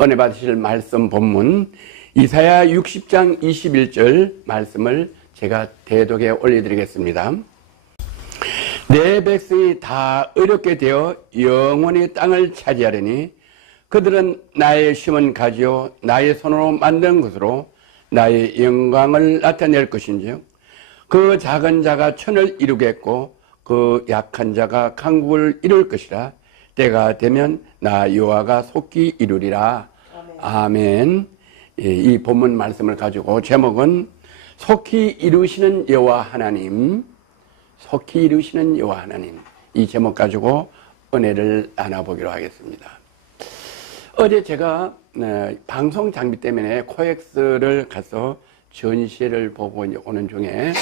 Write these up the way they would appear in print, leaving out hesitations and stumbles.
은혜 받으실 말씀 본문 이사야 60장 21절 말씀을 제가 대독에 올려드리겠습니다. 내 백성이 다 어렵게 되어 영원히 땅을 차지하려니 그들은 나의 심은 가지요 나의 손으로 만든 것으로 나의 영광을 나타낼 것인지요 그 작은 자가 천을 이루겠고 그 약한 자가 강국을 이룰 것이라. 때가 되면 나 여호와가 속히 이루리라. 아멘. 이 본문 말씀을 가지고 제목은 속히 이루시는 여호와 하나님, 속히 이루시는 여호와 하나님, 이 제목 가지고 은혜를 나눠보기로 하겠습니다. 어제 제가 방송 장비 때문에 코엑스를 가서 전시회를 보고 오는 중에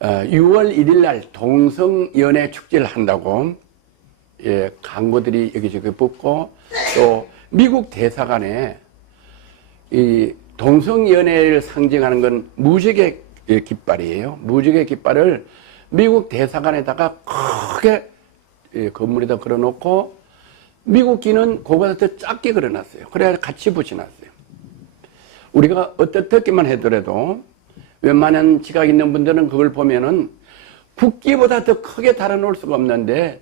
6월 1일 날 동성연애 축제를 한다고 광고들이 여기저기 붙고, 또 미국 대사관에 이 동성연애를 상징하는 건 무지개 깃발이에요. 무지개 깃발을 미국 대사관에다가 크게 건물에다 걸어놓고 미국기는 그거보다 더 작게 걸어놨어요. 그래야 같이 붙여놨어요. 우리가 어떻게만 하더라도 웬만한 지각 있는 분들은 그걸 보면은 국기보다 더 크게 달아놓을 수가 없는데,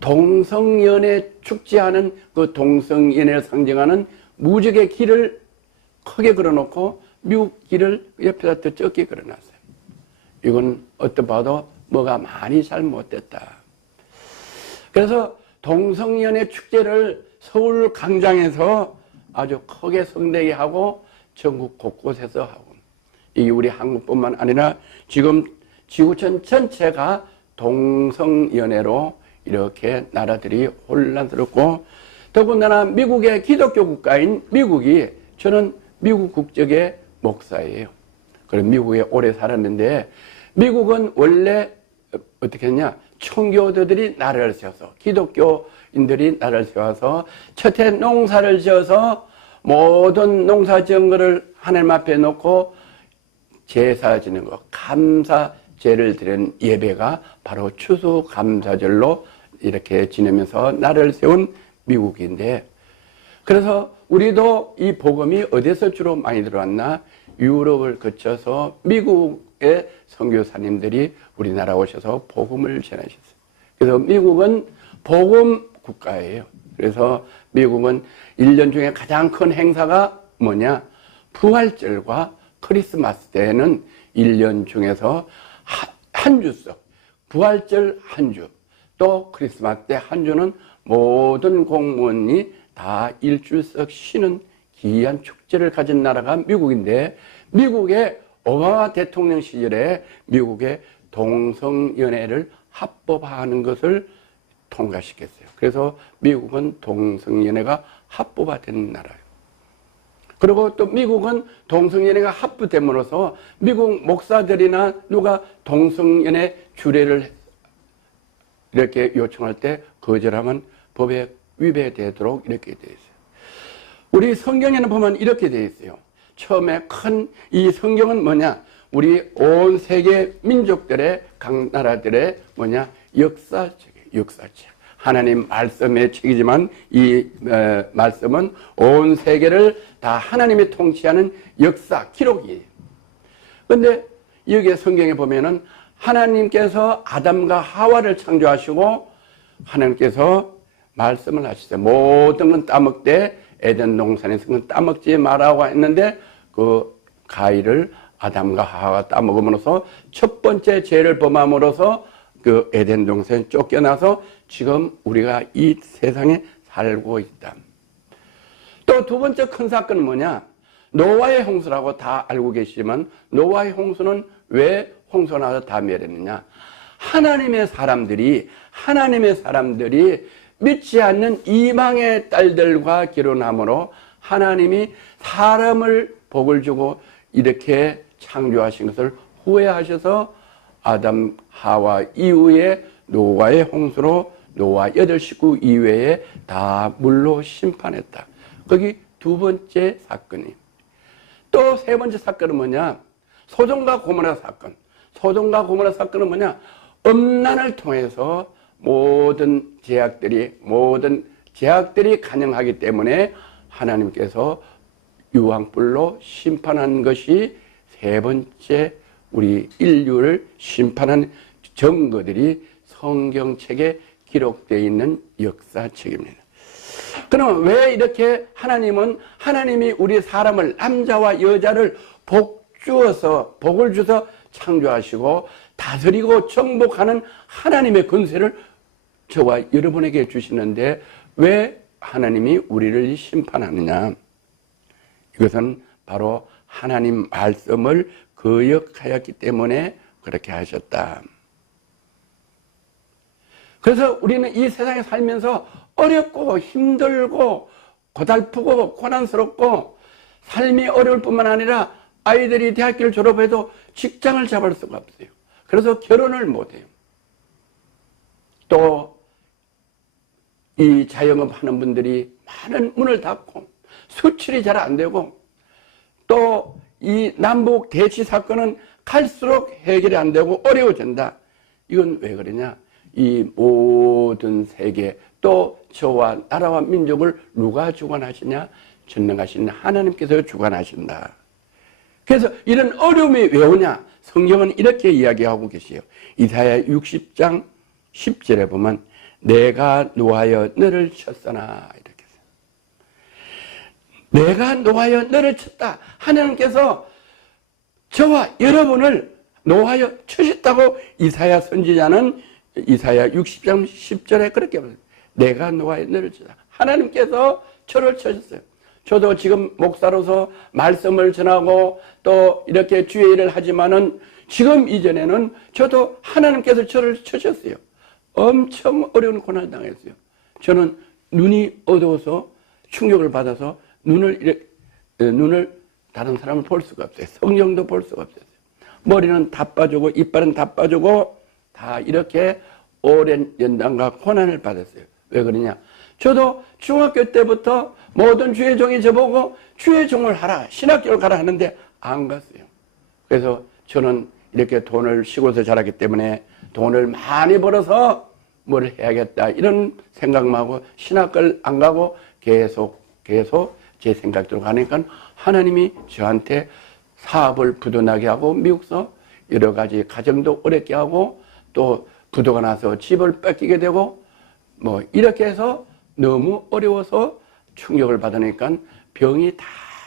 동성연애 축제하는 그 동성연애를 상징하는 무지개 길을 크게 걸어놓고 미국 길을 옆에다 더 적게 걸어놨어요. 이건 어떤 봐도 뭐가 많이 잘못됐다. 그래서 동성연애 축제를 서울 광장에서 아주 크게 성대하게 하고 전국 곳곳에서 하고, 이게 우리 한국뿐만 아니라 지금 지구촌 전체가 동성연애로 이렇게 나라들이 혼란스럽고, 더군다나 미국의 기독교 국가인 미국이, 저는 미국 국적의 목사예요. 그럼 미국에 오래 살았는데, 미국은 원래 어떻게 했냐, 청교도들이 나라를 세워서, 기독교인들이 나라를 세워서 첫해 농사를 지어서 모든 농사 지은 거를 하나님 앞에 놓고 제사 지는 거, 감사제를 드리는 예배가 바로 추수감사절로 이렇게 지내면서 나라를 세운 미국인데, 그래서 우리도 이 복음이 어디서 주로 많이 들어왔나? 유럽을 거쳐서 미국의 선교사님들이 우리나라 오셔서 복음을 전하셨어요. 그래서 미국은 복음 국가예요. 그래서 미국은 1년 중에 가장 큰 행사가 뭐냐? 부활절과 크리스마스 때는 1년 중에서 한 주석, 부활절 한 주, 또 크리스마스 때 한 주는 모든 공무원이 다 일주일씩 쉬는 귀한 축제를 가진 나라가 미국인데, 미국의 오바마 대통령 시절에 미국의 동성연애를 합법화하는 것을 통과시켰어요. 그래서 미국은 동성연애가 합법화된 나라예요. 그리고 또 미국은 동성연애가 합법됨으로써 미국 목사들이나 누가 동성연애 주례를 이렇게 요청할 때 거절하면 법에 위배되도록 이렇게 되어 있어요. 우리 성경에는 보면 이렇게 되어 있어요. 처음에 큰 이 성경은 뭐냐? 우리 온 세계 민족들의, 각 나라들의 뭐냐? 역사책. 하나님 말씀의 책이지만 이 말씀은 온 세계를 다 하나님이 통치하는 역사 기록이에요. 그런데 여기 성경에 보면은 하나님께서 아담과 하와를 창조하시고 하나님께서 말씀을 하시죠. 모든 건 따먹되 에덴 동산에서는 따먹지 말라고 했는데, 그 과일을 아담과 하와가 따먹음으로써 첫 번째 죄를 범함으로써 그 에덴 동산에 쫓겨나서 지금 우리가 이 세상에 살고 있다. 또 두 번째 큰 사건은 뭐냐? 노아의 홍수라고 다 알고 계시지만, 노아의 홍수는 왜 홍수가 나서 다 멸했느냐? 하나님의 사람들이 믿지 않는 이방의 딸들과 결혼함으로 하나님이 사람을 복을 주고 이렇게 창조하신 것을 후회하셔서 아담 하와 이후에 노아의 홍수로 노아 8식구 이외에 다 물로 심판했다. 거기 두 번째 사건이. 또 세 번째 사건은 뭐냐? 소돔과 고모라 사건. 소돔과 고모라 사건은 뭐냐? 음란을 통해서 모든 제약들이 가능하기 때문에 하나님께서 유황불로 심판한 것이 세 번째 우리 인류를 심판한 증거들이 성경책에 기록되어 있는 역사책입니다. 그럼 왜 이렇게 하나님이 우리 사람을, 남자와 여자를 복을 주어서 창조하시고 다스리고 정복하는 하나님의 권세를 저와 여러분에게 주시는데 왜 하나님이 우리를 심판하느냐? 이것은 바로 하나님 말씀을 거역하였기 때문에 그렇게 하셨다. 그래서 우리는 이 세상에 살면서 어렵고 힘들고 고달프고 고난스럽고 삶이 어려울 뿐만 아니라 아이들이 대학교를 졸업해도 직장을 잡을 수가 없어요. 그래서 결혼을 못해요. 또 이 자영업 하는 분들이 많은 문을 닫고 수출이 잘 안 되고 또 이 남북 대치 사건은 갈수록 해결이 안 되고 어려워진다. 이건 왜 그러냐? 이 모든 세계 또 저와 나라와 민족을 누가 주관하시냐? 전능하신 하나님께서 주관하신다. 그래서 이런 어려움이 왜 오냐? 성경은 이렇게 이야기하고 계세요. 이사야 60장 10절에 보면 내가 노하여 너를 쳤으나 이렇게 해서 내가 노하여 너를 쳤다. 하나님께서 저와 여러분을 노하여 치셨다고 이사야 선지자는 이사야 60장 10절에 그렇게 말합니다. 내가 노하여 너를 쳤다. 하나님께서 저를 쳐셨어요. 저도 지금 목사로서 말씀을 전하고 또 이렇게 주의 일을 하지만은 지금 이전에는 저도 하나님께서 저를 쳐셨어요. 엄청 어려운 고난을 당했어요. 저는 눈이 어두워서 충격을 받아서 눈을 다른 사람을 볼 수가 없어요. 성령도 볼 수가 없어요. 머리는 다 빠지고 이빨은 다 빠지고 다 이렇게 오랜 연단과 고난을 받았어요. 왜 그러냐? 저도 중학교 때부터 모든 주의 종이 저보고 주의 종을 하라, 신학교를 가라 하는데 안 갔어요. 그래서 저는 이렇게 돈을 시골에서 자랐기 때문에 돈을 많이 벌어서 뭘 해야겠다 이런 생각만 하고 신학교를 안 가고 계속 제 생각대로 가니까 하나님이 저한테 사업을 부도나게 하고 미국서 여러 가지 가정도 어렵게 하고 또 부도가 나서 집을 뺏기게 되고 뭐 이렇게 해서 너무 어려워서 충격을 받으니까 병이 다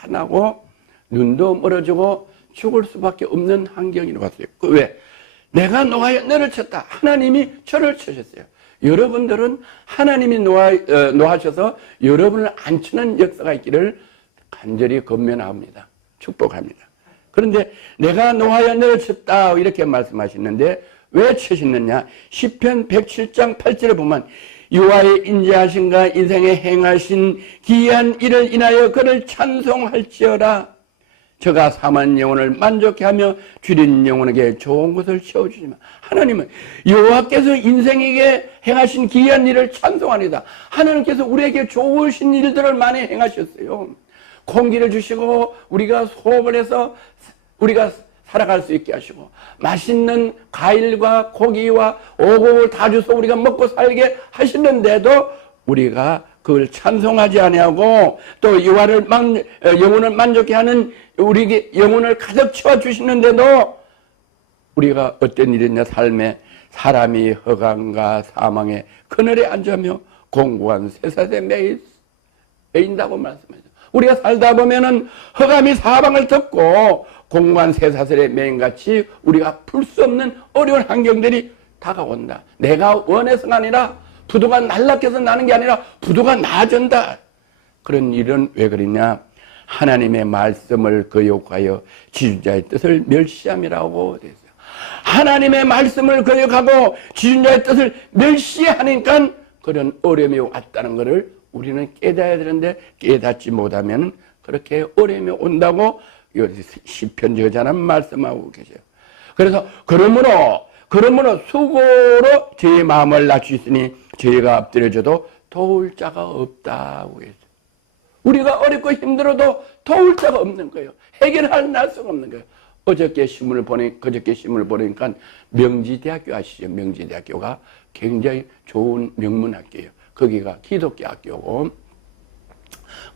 나고 눈도 멀어지고 죽을 수밖에 없는 환경이 왔어요. 왜? 내가 노하여 너를 쳤다. 하나님이 저를 치셨어요. 여러분들은 하나님이 노하셔서 여러분을 안 치는 역사가 있기를 간절히 건면합니다. 축복합니다. 그런데 내가 노하여 너를 쳤다 이렇게 말씀하시는데 왜 치셨느냐? 시편 107장 8절에 보면 여호와의 인자하심과 인생에 행하신 기이한 일을 인하여 그를 찬송할지어다. 저가 사만 영혼을 만족해 하며 줄인 영혼에게 좋은 것을 채워주시면 하나님은 여호와께서 인생에게 행하신 기이한 일을 찬송하니다. 하나님께서 우리에게 좋으신 일들을 많이 행하셨어요. 공기를 주시고 우리가 호흡을 해서 우리가 살아갈 수 있게 하시고 맛있는 과일과 고기와 오곡을 다 주서 우리가 먹고 살게 하시는데도 우리가 그걸 찬송하지 아니하고 또 영혼을 만족해 하는 우리 영혼을 가득 채워주시는데도 우리가 어떤 일이냐 삶에 사람이 허감과 사망의 그늘에 앉으며 공고한 쇠사슬에 매인다고 말씀하죠. 우리가 살다 보면은 허감이 사방을 덮고 공고한 쇠사슬에 매인같이 우리가 풀 수 없는 어려운 환경들이 다가온다. 내가 원해서가 아니라 부도가 날락해서 나는 게 아니라 부도가 나아진다. 그런 일은 왜 그러냐? 하나님의 말씀을 거역하여 지존자의 뜻을 멸시함이라고 되어 있어요. 하나님의 말씀을 거역하고 지존자의 뜻을 멸시하니까 그런 어려움이 왔다는 것을 우리는 깨달아야 되는데 깨닫지 못하면 그렇게 어려움이 온다고 시편 저자는 말씀하고 계세요. 그래서 그러므로 수고로 저의 마음을 낮추시니 저희가 엎드려져도 도울 자가 없다고 했어요. 우리가 어렵고 힘들어도 도울 자가 없는 거예요. 해결할 수가 없는 거예요. 그저께 신문을 보니까 명지대학교 아시죠? 명지대학교가 굉장히 좋은 명문 학교예요. 거기가 기독교 학교고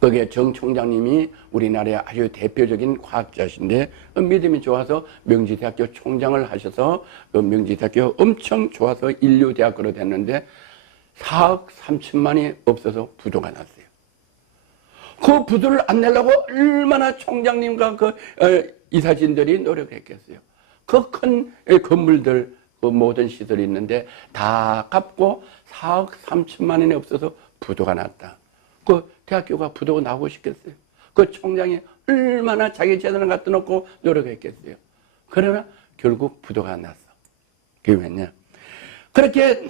거기에 정 총장님이 우리나라의 아주 대표적인 과학자신데 믿음이 좋아서 명지대학교 총장을 하셔서 명지대학교 엄청 좋아서 인류대학교로 됐는데 4억 3천만이 없어서 부도가 났어요. 그 부도를 안 내려고 얼마나 총장님과 이사진들이 노력했겠어요. 그 큰 건물들, 그 모든 시설이 있는데 다 갚고 4억 3천만원이 없어서 부도가 났다. 그 대학교가 부도가 나고 싶겠어요. 그 총장이 얼마나 자기 재산을 갖다 놓고 노력했겠어요. 그러나 결국 부도가 났어. 그게 왜냐? 그렇게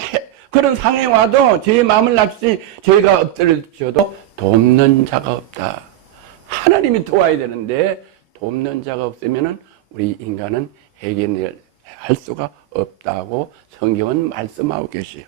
그런 상황에 와도 제 마음을 낮추지 저희가 엎드려져도 돕는 자가 없다. 하나님이 도와야 되는데 돕는 자가 없으면은 우리 인간은 해결할 수가 없다고 성경은 말씀하고 계시요.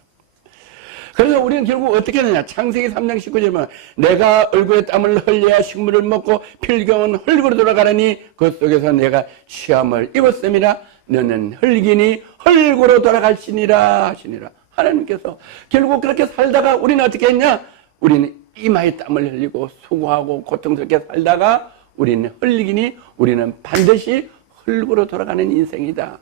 그래서 우리는 결국 어떻게 되냐? 창세기 3장 19절에 보면 내가 얼굴에 땀을 흘려야 식물을 먹고 필경은 흙으로 돌아가려니 그 속에서 내가 취함을 입었음이라 너는 흙이니 흙으로 돌아갈지니라 하시니라. 하나님께서 결국 그렇게 살다가 우리는 어떻게 했냐? 우리는 이마에 땀을 흘리고 수고하고 고통스럽게 살다가 우리는 흙이니 우리는 반드시 흙으로 돌아가는 인생이다.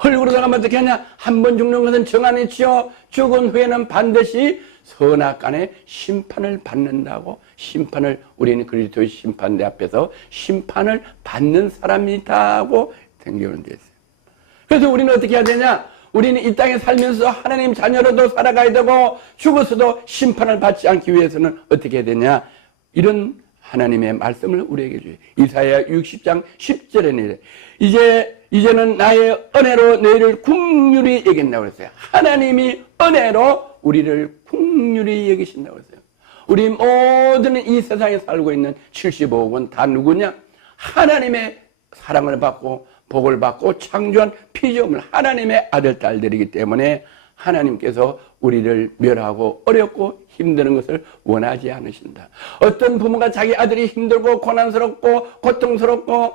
흙으로 돌아가면 어떻게 하냐? 한 번 죽는 것은 정한이지요. 죽은 후에는 반드시 선악간의 심판을 받는다고. 심판을 우리는 그리스도의 심판대 앞에서 심판을 받는 사람이다고 생겨는 데 있어요. 그래서 우리는 어떻게 해야 되냐? 우리는 이 땅에 살면서 하나님 자녀로도 살아가야 되고 죽어서도 심판을 받지 않기 위해서는 어떻게 해야 되냐? 이런 하나님의 말씀을 우리에게 주어요. 이사야 60장 10절에는 이제는 나의 은혜로 너희를 긍휼히 여긴다고 했어요. 하나님이 은혜로 우리를 긍휼히 여기신다고 했어요. 우리 모든 이 세상에 살고 있는 75억은 다 누구냐? 하나님의 사랑을 받고 복을 받고 창조한 피조물 하나님의 아들 딸들이기 때문에 하나님께서 우리를 멸하고 어렵고 힘드는 것을 원하지 않으신다. 어떤 부모가 자기 아들이 힘들고 고난스럽고 고통스럽고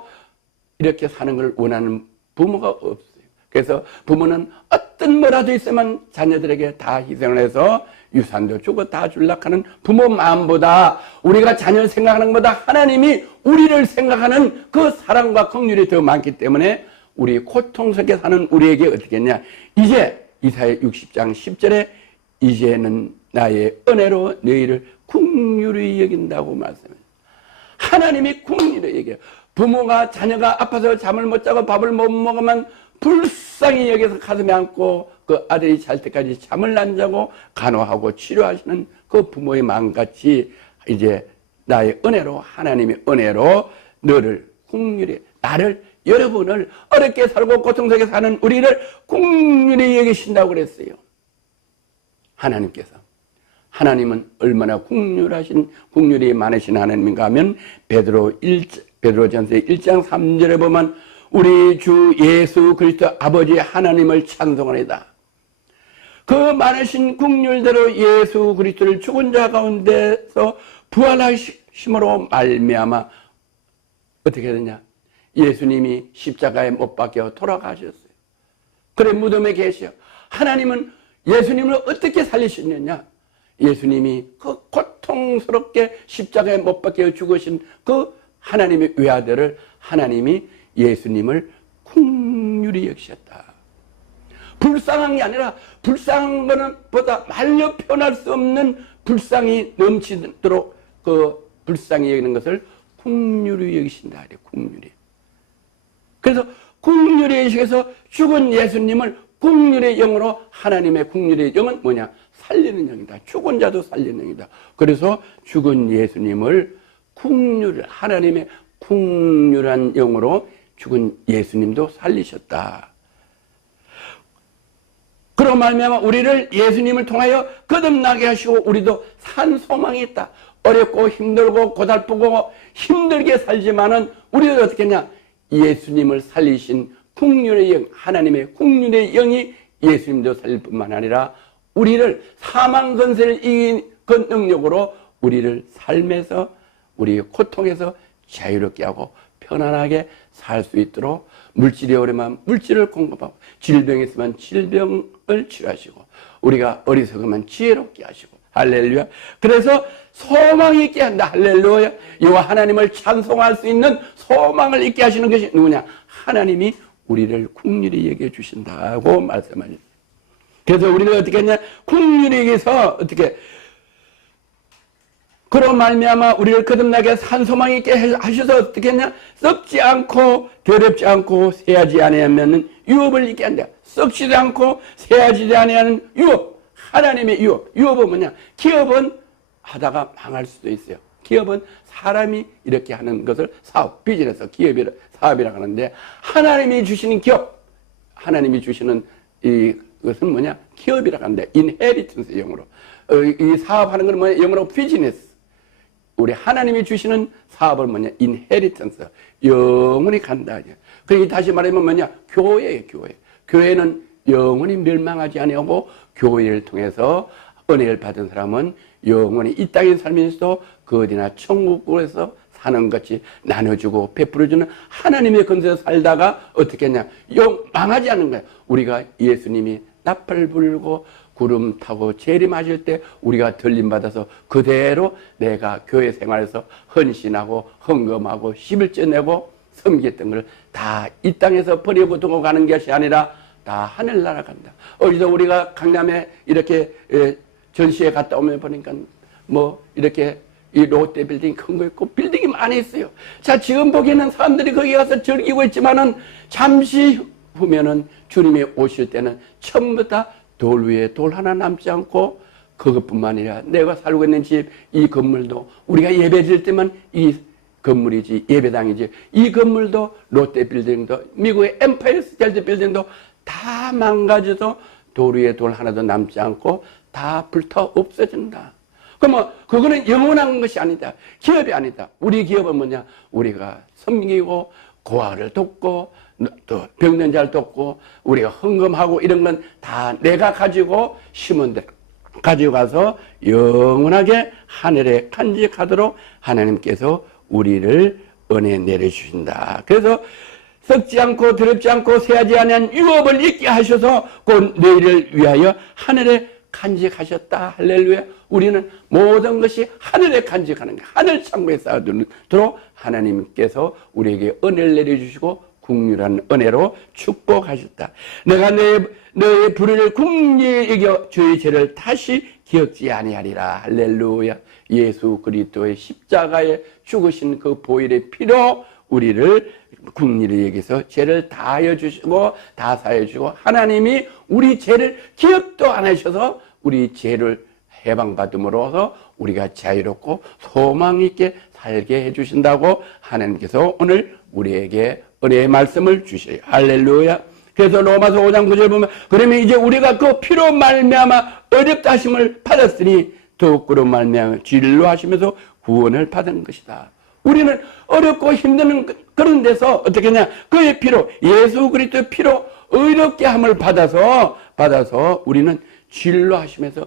이렇게 사는 걸 원하는 부모가 없어요. 그래서 부모는 어떤 뭐라도 있으면 자녀들에게 다 희생을 해서 유산도 주고 다 주려고 하는 부모 마음보다 우리가 자녀를 생각하는 것보다 하나님이 우리를 생각하는 그 사랑과 긍휼이 더 많기 때문에 우리 고통스럽게 사는 우리에게 어떻게 했냐? 이제 이사야 60장 10절에 이제는 나의 은혜로 너희를 긍휼히 여긴다고 말씀해요. 하나님이 긍휼히 여겨요. 부모가 자녀가 아파서 잠을 못 자고 밥을 못 먹으면 불쌍히 여기서 가슴에 안고 그 아들이 잘 때까지 잠을 안 자고 간호하고 치료하시는 그 부모의 마음같이 이제 나의 은혜로 하나님의 은혜로 너를 긍휼히 나를 여러분을 어렵게 살고 고통스럽게 사는 우리를 긍휼히 여기신다고 그랬어요. 하나님은 얼마나 긍휼이 많으신 하나님인가 하면 베드로전서 1장 3절에 보면 우리 주 예수 그리스도 아버지 하나님을 찬송하리다. 그 많으신 긍휼대로 예수 그리스도를 죽은 자 가운데서 부활하심으로 말미암아 어떻게 되냐? 예수님이 십자가에 못 박혀 돌아가셨어요. 그래 무덤에 계셔. 하나님은 예수님을 어떻게 살리셨느냐? 예수님이 그 고통스럽게 십자가에 못 박혀 죽으신 그 하나님의 외아들을 하나님이 예수님을 긍휼히 여기셨다. 불쌍한 게 아니라 불쌍한 거는 보다 말로 표현할 수 없는 불쌍이 넘치도록 그 불쌍히 여기는 것을 긍휼히 여기신다. 긍휼히. 그래서 긍휼히 여기셔서 죽은 예수님을 긍휼의 영으로 하나님의 긍휼의 영은 뭐냐? 살리는 영이다. 죽은 자도 살리는 영이다. 그래서 죽은 예수님을 하나님의 긍휼한 영으로 죽은 예수님도 살리셨다. 그로 말미암아 우리를 예수님을 통하여 거듭나게 하시고 우리도 산 소망이 있다. 어렵고 힘들고 고달프고 힘들게 살지만은 우리도 어떻게 했냐? 예수님을 살리신 긍휼의 영, 하나님의 긍휼의 영이 예수님도 살릴 뿐만 아니라 우리를 사망 권세를 이긴 그 능력으로 우리를 삶에서 우리 고통에서 자유롭게 하고 편안하게 살 수 있도록 물질이 어려면 물질을 공급하고 질병이 있으면 질병을 치료하시고 우리가 어리석으면 지혜롭게 하시고 할렐루야. 그래서 소망이 있게 한다. 할렐루야. 이와 하나님을 찬송할 수 있는 소망을 있게 하시는 것이 누구냐? 하나님이 우리를 긍휼히 여겨 주신다고 말씀하셨어요. 그래서 우리는 어떻게 했냐? 긍휼히 여기서 어떻게 그로 말미암아 우리를 거듭나게 산 소망 있게 하셔서 어떻게 했냐? 썩지 않고 더럽지 않고 새하지 아니하면 유업을 있게 한다. 썩지도 않고 새하지 아니하는 유업. 하나님의 유업. 유업은 뭐냐? 기업은 하다가 망할 수도 있어요. 기업은 사람이 이렇게 하는 것을 사업, 비즈니스, 기업이라, 사업이라고 하는데, 하나님이 주시는 기업, 하나님이 주시는 이것은 뭐냐? 기업이라고 하는데, 인헤리턴스 영어로. 이 사업하는 건 뭐냐? 영어로 비즈니스. 우리 하나님이 주시는 사업은 뭐냐? 인헤리턴스. 영원히 간다. 그러니 다시 말하면 뭐냐? 교회예요, 교회. 교회는 영원히 멸망하지 아니하고 교회를 통해서 은혜를 받은 사람은 영원히 이 땅에 살면서도 그 어디나 천국에서 사는 것이 나눠주고 베풀어주는 하나님의 건설에 살다가 어떻게 했냐? 망하지 않는 거야. 우리가 예수님이 나팔 불고 구름 타고 재림하실 때 우리가 들림받아서 그대로 내가 교회 생활에서 헌신하고 헌금하고 11조 내고 섬겼던 걸 다 이 땅에서 버리고 두고 가는 것이 아니라 다 하늘나라 간다. 어디서 우리가 강남에 이렇게 전시회 갔다 오면 보니까 뭐 이렇게 이 롯데 빌딩 큰 거 있고 빌딩이 많이 있어요. 자, 지금 보기에는 사람들이 거기 가서 즐기고 있지만은 잠시 후면은 주님이 오실 때는 전부 다 돌 위에 돌 하나 남지 않고 그것뿐만 아니라 내가 살고 있는 집, 이 건물도 우리가 예배 드릴 때만 이 건물이지 예배당이지 이 건물도 롯데 빌딩도 미국의 엠파이어 스테이트 빌딩도 다 망가져서 돌 위에 돌 하나도 남지 않고 다 불타 없어진다. 그러면 그거는 영원한 것이 아니다. 기업이 아니다. 우리 기업은 뭐냐? 우리가 섬기고 고아를 돕고 또 병든 자를 돕고 우리가 헌금하고 이런 건 다 내가 가지고 심은 데 가지고 가서 영원하게 하늘에 간직하도록 하나님께서 우리를 은혜 내려주신다. 그래서 썩지 않고 더럽지 않고 새하지 아니한 유업을 있게 하셔서 곧 너희를 위하여 하늘에 간직하셨다. 할렐루야. 우리는 모든 것이 하늘에 간직하는 거야. 하늘 창고에 쌓아두도록 하나님께서 우리에게 은혜를 내려주시고 긍휼한 은혜로 축복하셨다. 내가 너의 불의를 긍휼히 여겨 주의 죄를 다시 기억지 아니하리라. 할렐루야. 예수 그리스도의 십자가에 죽으신 그 보혈의 피로 우리를 긍휼히 여기서 죄를 다하여 주시고 다 사하여 주시고 하나님이 우리 죄를 기억도 안 하셔서 우리 죄를 해방받음으로써 우리가 자유롭고 소망 있게 살게 해주신다고 하나님께서 오늘 우리에게 은혜의 말씀을 주셔요. 할렐루야. 그래서 로마서 5장 9절 보면 그러면 이제 우리가 그 피로 말미암아 어렵다 하심을 받았으니 더욱 그로 말미암아 진리로 하시면서 구원을 받은 것이다. 우리는 어렵고 힘든 그런 데서 어떻게 하냐? 그의 피로 예수 그리스도의 피로 의롭게 함을 받아서 우리는 진리로 하시면서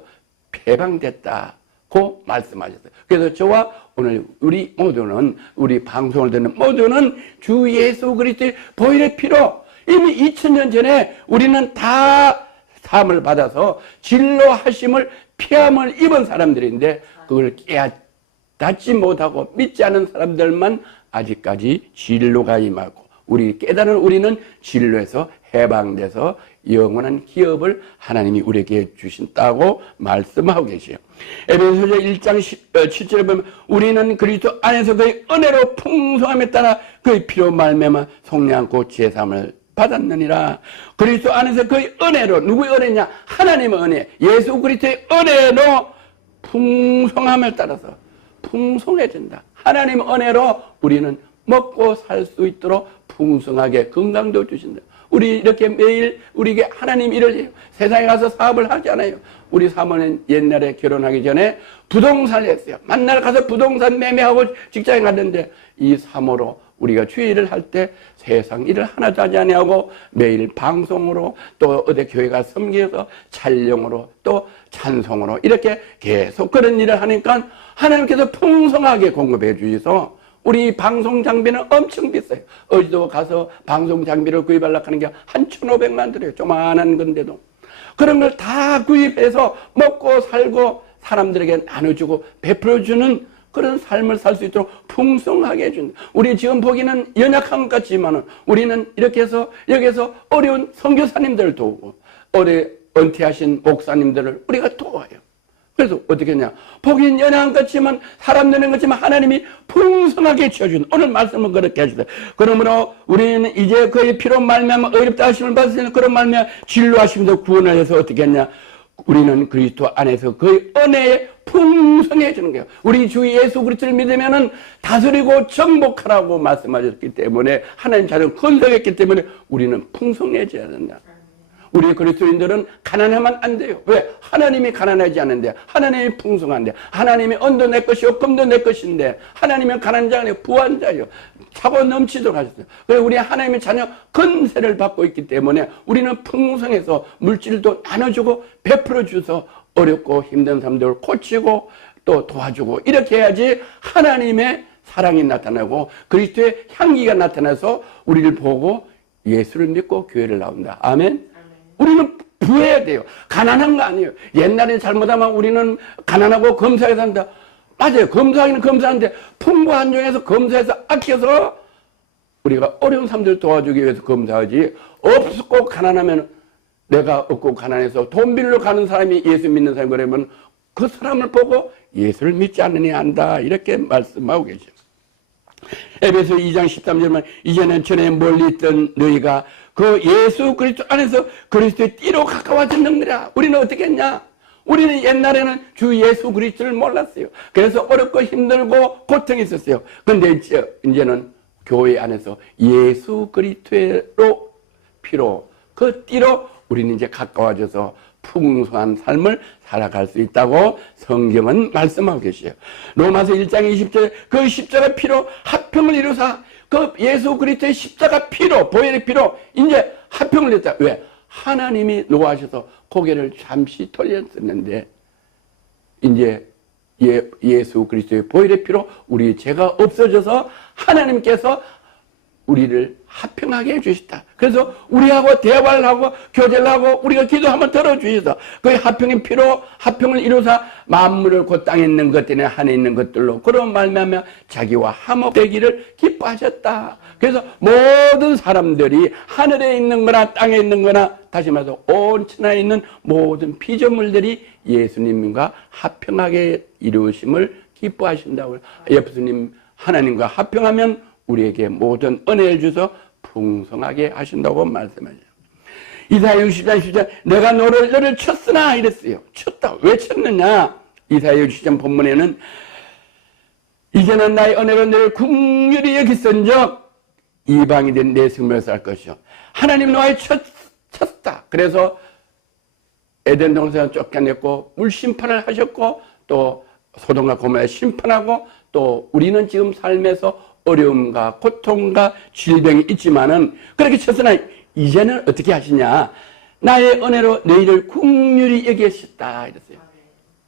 해방됐다고 말씀하셨어요. 그래서 저와 오늘 우리 모두는 우리 방송을 듣는 모두는 주 예수 그리스도의 보혈의 피로 이미 2000년 전에 우리는 다 사함을 받아서 진로 하심을 피함을 입은 사람들인데 그걸 깨닫지 못하고 믿지 않은 사람들만 아직까지 진로가 임하고 우리 깨달은 우리는 진로에서 해방돼서 영원한 기업을 하나님이 우리에게 주신다고 말씀하고 계세요. 에베소서 1장 7절에 보면 우리는 그리스도 안에서 그의 은혜로 풍성함에 따라 그의 피로 말미암아 속리 않고 제사함을 받았느니라. 그리스도 안에서 그의 은혜로 누구의 은혜냐? 하나님의 은혜, 예수 그리스도의 은혜로 풍성함을 따라서 풍성해진다. 하나님의 은혜로 우리는 먹고 살 수 있도록 풍성하게 건강도 주신다. 우리 이렇게 매일 우리에게 하나님 일을 해요. 세상에 가서 사업을 하지 않아요. 우리 사모는 옛날에 결혼하기 전에 부동산을 했어요. 만날 가서 부동산 매매하고 직장에 갔는데 이 사모로 우리가 주일을 할 때 세상 일을 하나도 하지 아니하고 매일 방송으로 또 어디 교회 가 섬겨서 촬영으로 또 찬송으로 이렇게 계속 그런 일을 하니까 하나님께서 풍성하게 공급해 주셔서 우리 방송 장비는 엄청 비싸요. 어디도 가서 방송 장비를 구입하려고 하는 게 한 1,500만 들어요. 조만한 건데도. 그런 걸 다 구입해서 먹고 살고 사람들에게 나눠주고 베풀어주는 그런 삶을 살 수 있도록 풍성하게 해준다. 우리 지금 보기는 연약한 것 같지만 우리는 이렇게 해서 여기서 어려운 선교사님들을 도우고 은퇴하신 목사님들을 우리가 도와요. 그래서 어떻게 했냐? 보기는 연약한 것 같지만 사람 되는 것지만 하나님이 풍성하게 채워준 오늘 말씀은 그렇게 해주세요. 그러므로 우리는 이제 그의 피로 말미암아 의롭다 하심을 받으시는 그런 말미암아 진로하심도 구원을 해서 어떻게 했냐? 우리는 그리스도 안에서 그의 은혜에 풍성해지는 거예요. 우리 주 예수 그리스도를 믿으면은 다스리고 정복하라고 말씀하셨기 때문에 하나님 자녀 건설했기 때문에 우리는 풍성해져야 된다. 우리 그리스도인들은 가난하면 안 돼요. 왜? 하나님이 가난하지 않은데, 하나님이 풍성한데, 하나님이 언도 내 것이요 금도 내 것인데, 하나님은 가난한 자가 아니고 부한 자예요. 차고 넘치도록 하셨어요. 그래서 우리 하나님의 자녀 건세를 받고 있기 때문에 우리는 풍성해서 물질도 나눠주고 베풀어 주서 어렵고 힘든 사람들을 고치고 또 도와주고 이렇게 해야지 하나님의 사랑이 나타나고 그리스도의 향기가 나타나서 우리를 보고 예수를 믿고 교회를 나온다. 아멘. 우리는 부해야 돼요. 가난한 거 아니에요. 옛날에 잘못하면 우리는 가난하고 검사해 산다. 맞아요. 검사하기는 검사하는데 풍부한 중에서 검사해서 아껴서 우리가 어려운 사람들 도와주기 위해서 검사하지 없고 가난하면 내가 없고 가난해서 돈 빌려 가는 사람이 예수 믿는 사람이 그러면 그 사람을 보고 예수를 믿지 않느냐 한다. 이렇게 말씀하고 계셔요. 에베소 2장 13절만 이제는 전에 멀리 있던 너희가 그 예수 그리스도 안에서 그리스도의 띠로 가까워졌느니라. 우리는 어떻게 했냐? 우리는 옛날에는 주 예수 그리스도를 몰랐어요. 그래서 어렵고 힘들고 고통이 있었어요. 그런데 이제는 교회 안에서 예수 그리스도로 피로 그 띠로 우리는 이제 가까워져서 풍성한 삶을 살아갈 수 있다고 성경은 말씀하고 계시죠. 로마서 1장 20절에 그 십자가 피로 화평을 이루사 그 예수 그리스도의 십자가 피로 보혈의 피로 이제 화평을 이뤘다. 왜? 하나님이 노하셔서 고개를 잠시 돌렸었는데 이제 예수 그리스도의 보혈의 피로 우리 죄가 없어져서 하나님께서 우리를 화평하게 해주셨다. 그래서 우리하고 대화를 하고 교제를 하고 우리가 기도하면 들어주셔서 그 화평의 피로 화평을 이루사 만물을 그 땅에 있는 것들이나 하늘에 있는 것들로 그런 말미암아 자기와 화목되기를 기뻐하셨다. 그래서 모든 사람들이 하늘에 있는 거나 땅에 있는 거나 다시 말해서 온 천하에 있는 모든 피조물들이 예수님과 화평하게 이루심을 기뻐하신다고. 예수님 하나님과 화평하면 우리에게 모든 은혜를 주셔서 풍성하게 하신다고 말씀하죠. 이사야 60장 10절 내가 너를 쳤으나 이랬어요. 쳤다. 왜 쳤느냐? 이사야 60장 본문에는 이제는 나의 은혜로 너를 긍휼히 여기선즉 이방이 된 내 생명을 살 것이요. 하나님 너의 쳤다. 그래서 에덴 동산을 쫓겨냈고 물 심판을 하셨고 또 소돔과 고모라를 심판하고 또 우리는 지금 삶에서 어려움과 고통과 질병이 있지만은 그렇게 쳤으나 이제는 어떻게 하시냐? 나의 은혜로 너희를 긍휼히 여기셨다 이랬어요.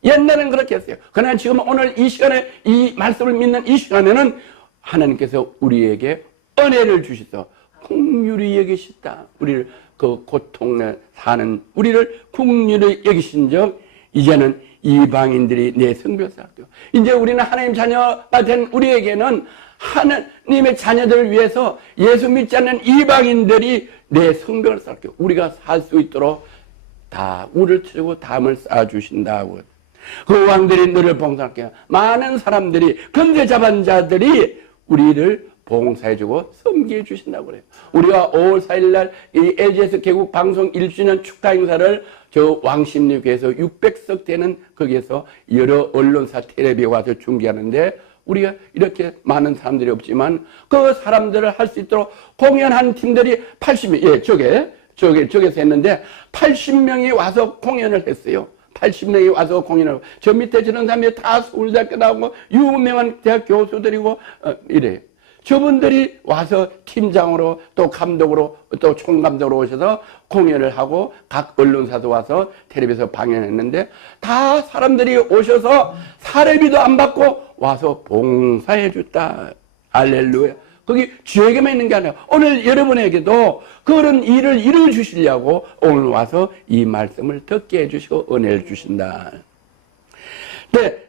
옛날에는 그렇게 했어요. 그러나 지금 오늘 이 시간에 이 말씀을 믿는 이 시간에는 하나님께서 우리에게 은혜를 주셔서 긍휼히 여기셨다. 우리를 그 고통에 사는 우리를 긍휼히 여기신즉 이제는 이방인들이 내 성벽을 쌓고 이제 우리는 하나님 자녀가 된 우리에게는 하나님의 자녀들을 위해서 예수 믿지 않는 이방인들이 내 성벽을 쌓고 우리가 살 수 있도록 다 우를 치르고 담을 쌓아주신다고. 그 왕들이 너를 봉사할게요. 많은 사람들이 근세 잡은 자들이 우리를 봉사해주고 섬기해 주신다고 그래요. 우리가 5월 4일날 이 LG에서 개국 방송 1주년 축하 행사를 저 왕십리교에서 600석 되는 거기에서 여러 언론사 텔레비에 와서 중계하는데 우리가 이렇게 많은 사람들이 없지만 그 사람들을 할 수 있도록 공연한 팀들이 80명, 저기서 했는데 80명이 와서 공연을 했어요. 80명이 와서 공연을 하고 저 밑에 저런 사람이 다 서울대학교 나오고 유명한 대학 교수들이고 이래요. 저분들이 와서 팀장으로 또 감독으로 또 총감독으로 오셔서 공연을 하고 각 언론사도 와서 텔레비에서 방영했는데 다 사람들이 오셔서 사례비도 안 받고 와서 봉사해 줬다. 할렐루야. 거기 주에게만 있는 게 아니라 오늘 여러분에게도 그런 일을 이루어 주시려고 오늘 와서 이 말씀을 듣게 해 주시고 은혜를 주신다.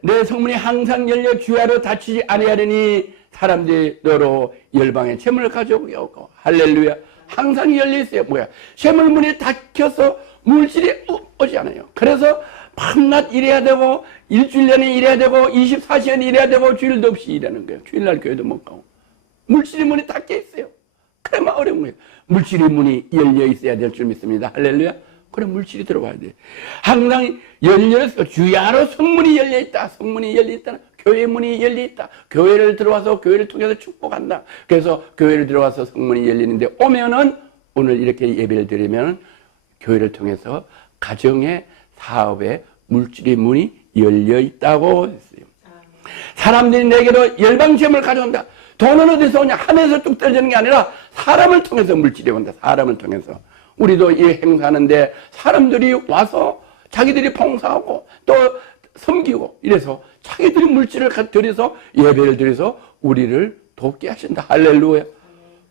내 성문이 항상 열려 주야로 닫히지 아니하리니 사람들이 너로 열방에 재물을 가져오게 하고. 할렐루야. 항상 열려 있어요. 뭐야? 재물문이 닫혀서 물질이 오지 않아요. 그래서 밤낮 일해야 되고 일주일 내내 일해야 되고 24시간 일해야 되고 주일도 없이 일하는 거예요. 주일날 교회도 못 가고. 물질의 문이 닫혀 있어요. 그래만 어려운 거예요. 물질의 문이 열려 있어야 될 줄 믿습니다. 할렐루야. 그래 물질이 들어와야 돼. 항상 열려서 주야로 성문이 열려 있다. 성문이 열려 있다. 교회 문이 열려 있다. 교회를 들어와서 교회를 통해서 축복한다. 그래서 교회를 들어와서 성문이 열리는데 오면은 오늘 이렇게 예배를 드리면 교회를 통해서 가정의 사업에 물질의 문이 열려 있다고 했어요. 사람들이 내게로 열방재물을 가져온다. 돈은 어디서 오냐? 하늘에서 뚝 떨어지는 게 아니라 사람을 통해서 물질이 온다. 사람을 통해서. 우리도 이 행사하는데 사람들이 와서 자기들이 봉사하고 또 섬기고 이래서 자기들이 물질을 들여서 예배를 드려서 우리를 돕게 하신다. 할렐루야.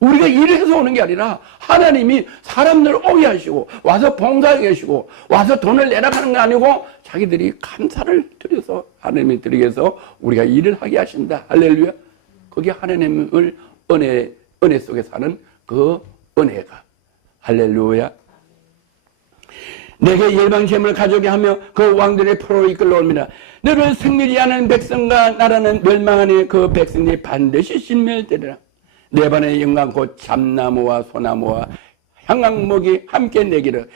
우리가 일을 해서 오는 게 아니라 하나님이 사람들을 오게 하시고 와서 봉사하게 하시고 와서 돈을 내라 하는 게 아니고 자기들이 감사를 드려서 하나님이 드리게 해서 우리가 일을 하게 하신다. 할렐루야. 그게 하나님을 은혜 속에 사는 그 은혜가. 할렐루야. 내게 열방재물을 가져오게 하며 그 왕들의 포로로 이끌러 옵니다. 너를 승리지 않은 백성과 나라는 멸망하니 그 백성이 반드시 신멸되리라. 내 반의 영광 곧 참나무와 소나무와 향악목이 함께 내기를.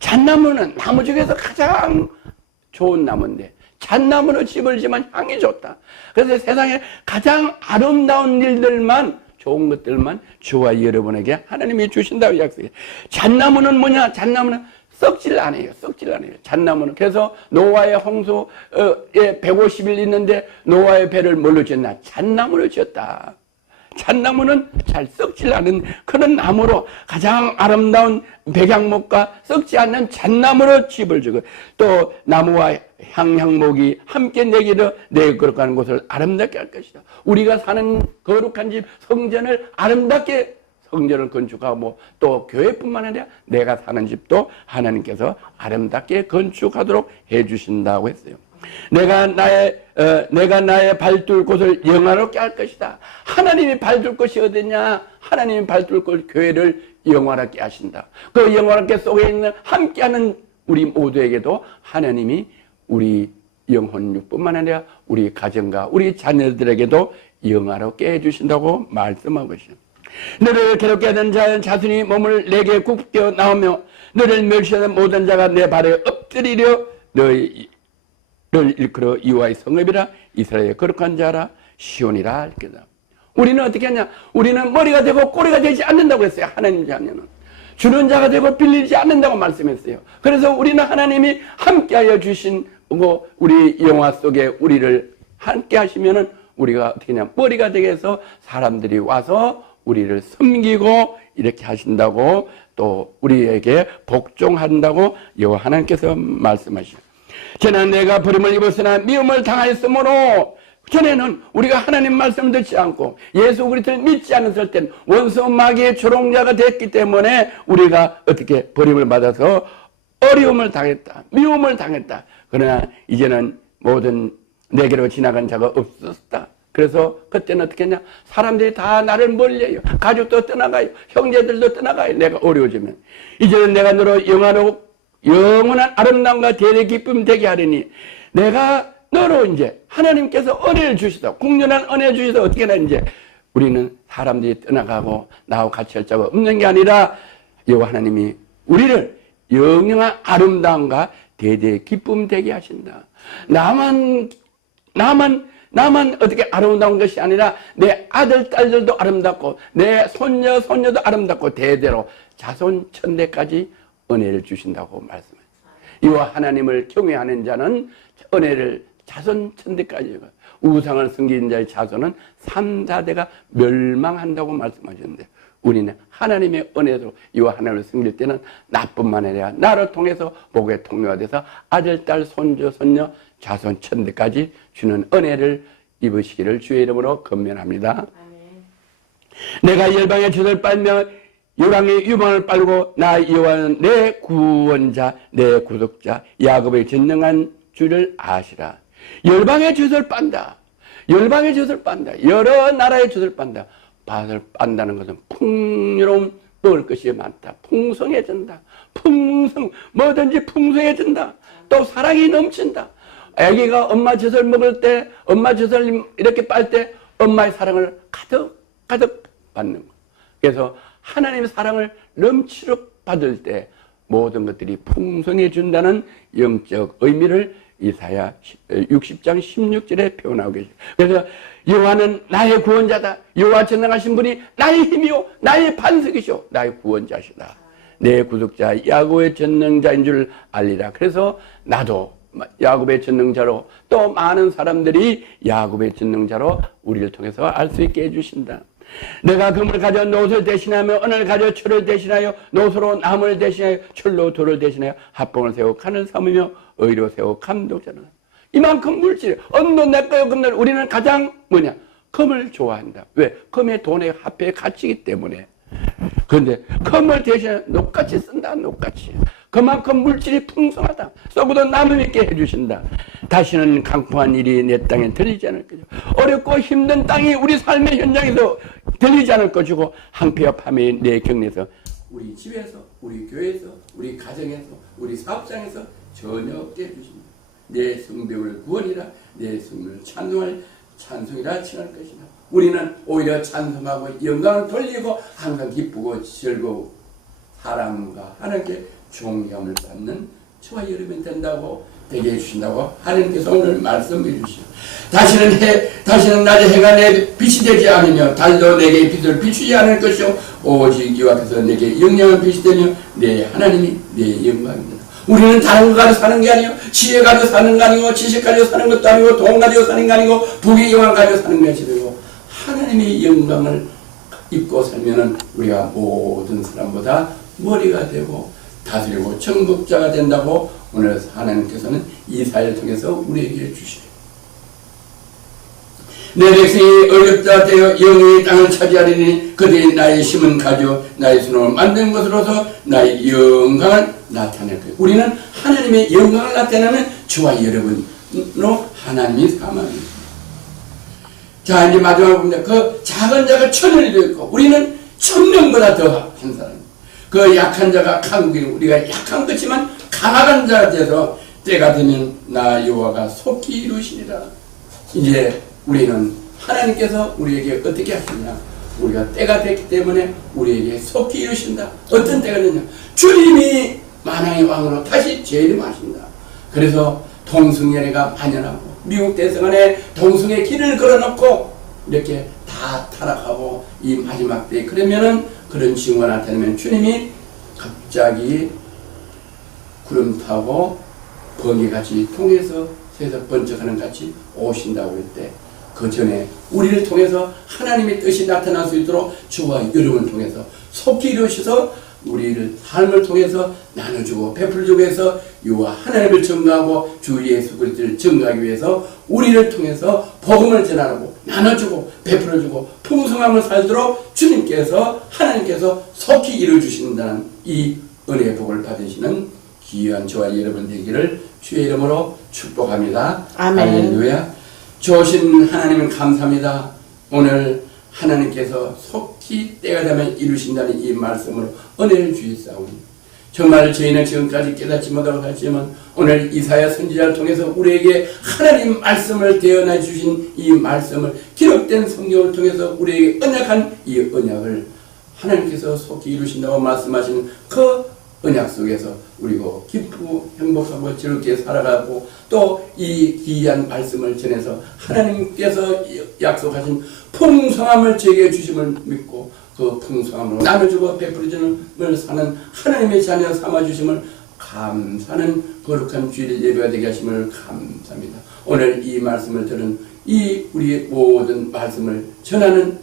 잣나무는 나무 중에서 가장 좋은 나무인데 잣나무로 집을 지면 향이 좋다. 그래서 세상에 가장 아름다운 일들만 좋은 것들만 주와 여러분에게 하나님이 주신다고 약속해요. 잣나무는 뭐냐? 잣나무는 썩질 않아요. 썩질 않아요. 잣나무는. 그래서 노아의 홍수에 150일 있는데 노아의 배를 뭘로 지었나? 잣나무로 지었다. 잣나무는 잘 썩질 않은 그런 나무로 가장 아름다운 백향목과 썩지 않는 잣나무로 집을 지고 또 나무와 향목이 함께 내기를 내 거룩한 곳을 아름답게 할 것이다. 우리가 사는 거룩한 집 성전을 아름답게 성전을 건축하고 또 교회뿐만 아니라 내가 사는 집도 하나님께서 아름답게 건축하도록 해주신다고 했어요. 내가 나의 발둘 곳을 영화롭게 할 것이다. 하나님이 발둘 곳이 어디냐? 하나님이 발둘 곳 교회를 영화롭게 하신다. 그 영화롭게 속에 있는 함께하는 우리 모두에게도 하나님이 우리 영혼육뿐만 아니라 우리 가정과 우리 자녀들에게도 영화롭게 해주신다고 말씀하고 있어요. 너를 괴롭게 하는 자는 자손이 몸을 내게 굽겨 나오며 너를 멸시하는 모든 자가 내 발에 엎드리려 너를 일컬어 여호와의 성읍이라 이스라엘의 거룩한 자라 시온이라 할 거다. 우리는 어떻게 하냐? 우리는 머리가 되고 꼬리가 되지 않는다고 했어요. 하나님 자녀는 주는 자가 되고 빌리지 않는다고 말씀했어요. 그래서 우리는 하나님이 함께하여 주신 우리 영화 속에 우리를 함께 하시면은 우리가 어떻게 하냐? 머리가 되게 해서 사람들이 와서 우리를 섬기고 이렇게 하신다고 또 우리에게 복종한다고 여호와 하나님께서 말씀하시죠. 전에는 내가 버림을 입었으나 미움을 당하였으므로 전에는 우리가 하나님 말씀을 듣지 않고 예수 그리스도를 믿지 않았을 때는 원수 마귀의 조롱자가 됐기 때문에 우리가 어떻게 버림을 받아서 어려움을 당했다. 미움을 당했다. 그러나 이제는 모든 내게로 지나간 자가 없었다. 그래서 그때는 어떻게 했냐? 사람들이 다 나를 멀리해요. 가족도 떠나가요. 형제들도 떠나가요. 내가 어려워지면. 이제는 내가 너로 영원한 아름다움과 대대 기쁨 되게 하리니 내가 너로 이제 하나님께서 은혜를 주시다. 국연한 은혜 주시다. 어떻게 하나 이제 우리는 사람들이 떠나가고 나하고 같이 할 자가 없는 게 아니라 여호와 하나님이 우리를 영영한 아름다움과 대대 기쁨 되게 하신다. 나만 어떻게 아름다운 것이 아니라 내 아들, 딸들도 아름답고 내 손녀, 손녀도 아름답고 대대로 자손 천대까지 은혜를 주신다고 말씀해요. 이와 하나님을 경외하는 자는 은혜를 자손 천대까지 우상을 섬기는 자의 자손은 3, 4대가 멸망한다고 말씀하셨는데 우리는 하나님의 은혜로 이와 하나님을 섬길 때는 나뿐만 아니라 나를 통해서 복의 통로가 돼서 아들, 딸, 손주, 손녀, 자손 천대까지 주는 은혜를 입으시기를 주의 이름으로 건면합니다. 내가 열방의 젖을 빨며 요랑의 유방을 빨고 나 여호와는 내 구원자 내 구속자 야곱의 전능한 주를 아시라. 열방의 젖을 빤다. 열방의 젖을 빤다. 여러 나라의 젖을 빤다. 빤다는 것은 풍요로운 먹을 것이 많다. 풍성해진다. 뭐든지 풍성해진다. 또 사랑이 넘친다. 아기가 엄마 젖을 먹을 때, 엄마 젖을 이렇게 빨 때 엄마의 사랑을 가득 받는 거. 그래서 하나님의 사랑을 넘치도록 받을 때 모든 것들이 풍성해진다는 영적 의미를 이사야 60장 16절에 표현하고 계십니다. 그래서 여호와는 나의 구원자다. 여호와 전능하신 분이 나의 힘이요 나의 반석이시오 나의 구원자시다. 내 구속자 야곱의 전능자인 줄 알리라. 그래서 나도 야곱의 전능자로 또 많은 사람들이 야곱의 전능자로 우리를 통해서 알 수 있게 해주신다. 내가 금을 가져 노소를 대신하며 은을 가져 철을 대신하여 노소로 나무를 대신하여 철로 돌을 대신하여 합봉을 세우고 칸을 삼으며 의로 세우고 감독자라. 이만큼 물질 언도 내꺼요. 근데 우리는 가장 금을 좋아한다. 왜? 금의 돈의 화폐의 가치이기 때문에. 그런데 금을 대신에 녹같이 쓴다. 녹같이. 그만큼 물질이 풍성하다. 썩어도 남을 있게 해주신다. 다시는 강포한 일이 내 땅에 들리지 않을 것이고 어렵고 힘든 땅이 우리 삶의 현장에서 들리지 않을 것이고 항폐와 파멸이 내 격리에서 우리 집에서 우리 교회에서 우리 가정에서 우리 사업장에서 전혀 없게 해주신다. 내 성벽을 구원이라 내 성벽을 찬송이라 칭할 것이다. 우리는 오히려 찬송하고 영광을 돌리고 항상 기쁘고 즐거워 사람과 하나님께 존경을 받는 저와 여러분이 된다고 되게 해주신다고 하나님께서 오늘 말씀해 주시오. 다시는 낮에 해가 내 빛이 되지 않으며 달도 내게 빛을 비추지 않을 것이요 오직 여호와께서 내게 영영한 빛이 되며 내 하나님이 내 영광입니다. 우리는 다른 거 가지고 사는 게 아니요 지혜 가지고 사는 거 아니고 지식 가지고 사는 것도 아니고 돈 가지고 사는 게 아니고 부귀 영광 가지고 사는 것이 되고 하나님의 영광을 입고 살면은 우리가 모든 사람보다 머리가 되고 다스리고 정복자가 된다고 오늘 하나님께서는 이사야를 통해서 우리에게 주시오. 내 백성이 어렵다 되어 영의 땅을 차지하리니 그들이 나의 힘은 가져 나의 손으로 만든 것으로서 나의 영광을 나타낼 거예요. 우리는 하나님의 영광을 나타내는 저와 여러분으로 하나님이 삼아줍니다. 자, 이제 마지막으로 봅니다. 그 작은 자가 천을 이루고 우리는 1000명보다 더 한 사람. 그 약한 자가 강국이 우리가 약한 것지만 강한 자가 돼서 때가 되면 나 여호와가 속히 이루시리라. 이제 우리는 하나님께서 우리에게 어떻게 하시냐. 우리가 때가 됐기 때문에 우리에게 속히 이루신다. 어떤 때가 되냐. 주님이 만왕의 왕으로 다시 재림하신다. 그래서 동성연애가 만연하고 미국 대성안에 동성의 길을 걸어놓고 이렇게 다 타락하고 이 마지막 때에 그러면은 그런 징후가 나타나면 주님이 갑자기 구름 타고 번개같이 통해서 새서 번쩍하는 같이 오신다고 할 때 그 전에 우리를 통해서 하나님의 뜻이 나타날 수 있도록 저와 여러분을 통해서 속히 이루셔서 우리를 삶을 통해서 나눠주고 베풀주고 해서 여호와 하나님을 증거하고 주 예수 그리스도를 증거하기 위해서 우리를 통해서 복음을 전하고 나눠주고 베풀어주고 풍성함을 살도록 주님께서 하나님께서 속히 이루어주신다는 이 은혜의 복을 받으시는 귀한 저와 여러분 되기를 주의 이름으로 축복합니다. 아멘. 할렐루야. 좋으신 하나님 감사합니다. 오늘 하나님께서 속히 때가 되면 이루신다는 이 말씀으로 은혜를 주시사오니 정말 저희는 지금까지 깨닫지 못하고 살지만 오늘 이사야 선지자를 통해서 우리에게 하나님 말씀을 대언해 주신 이 말씀을 기록된 성경을 통해서 우리에게 언약한 이 언약을 하나님께서 속히 이루신다고 말씀하시는 그 언약 속에서 우리가 기쁘고 행복하고 즐겁게 살아가고 또 이 귀한 말씀을 전해서 하나님께서 약속하신 풍성함을 제게 주심을 믿고 그 풍성함으로 나눠주고 베풀어주는 사는 하나님의 자녀 삼아주심을 감사하는 거룩한 주일 예배가 되게 하심을 감사합니다. 오늘 이 말씀을 들은 이 우리의 모든 말씀을 전하는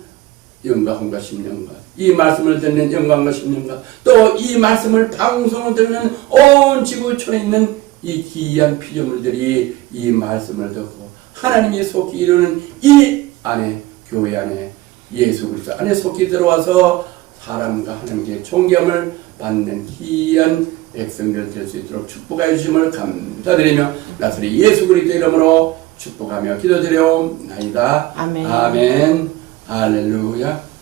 영광과 심령과 이 말씀을 듣는 영광과 심령과 또 이 말씀을 방송을 듣는 온 지구촌에 있는 이 귀한 피조물들이 이 말씀을 듣고 하나님이 속히 이루는 이 안에 교회 안에 예수 그리스도 안에 속히 들어와서 사람과 하나님께 존경을 받는 귀한 백성들 될 수 있도록 축복해 주심을 감사드리며 나사렛 예수 그리스도 이름으로 축복하며 기도드려옵나이다. 아멘. 아멘. 할렐루야.